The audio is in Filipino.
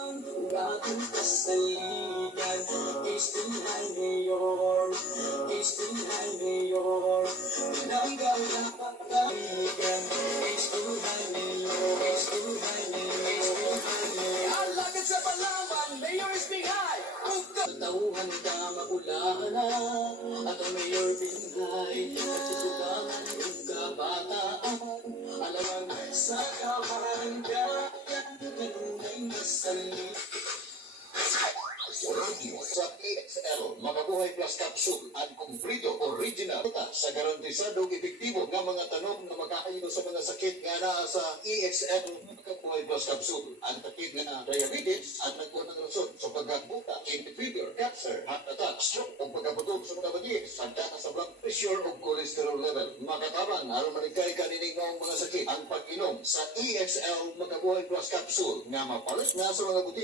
Aking kasaligan, istinhan mayor, istinhan mayor, tinanggal na pagkaigan, istinhan mayor, istinhan mayor, istinhan mayor. Alagad sa palaban, mayor is bigay, tauhan ka maulana, at ang mayor bingay, at susukangan yung kabataan, alamang sa kabarangay, ganun ay masali. Radio sa PXL, Makabuhay Plus Capsule at Kumplito Original sa garantisadong epektibo ng mga tanong na makakaino sa mga sakit nga na sa EXL Makabuhay Plus Capsule. Ang sakit nga diabetes at nagkuhan ng rason sa pagkabuta, kidney failure, cancer, heart attack, stroke o pagkabutog sa mga bagis, handa sa blood pressure o cholesterol level. Makatabang aron maligay kanining mga sakit ang pag-inom sa EXL Makabuhay Plus Capsule nga mapalit nga sa mga buti.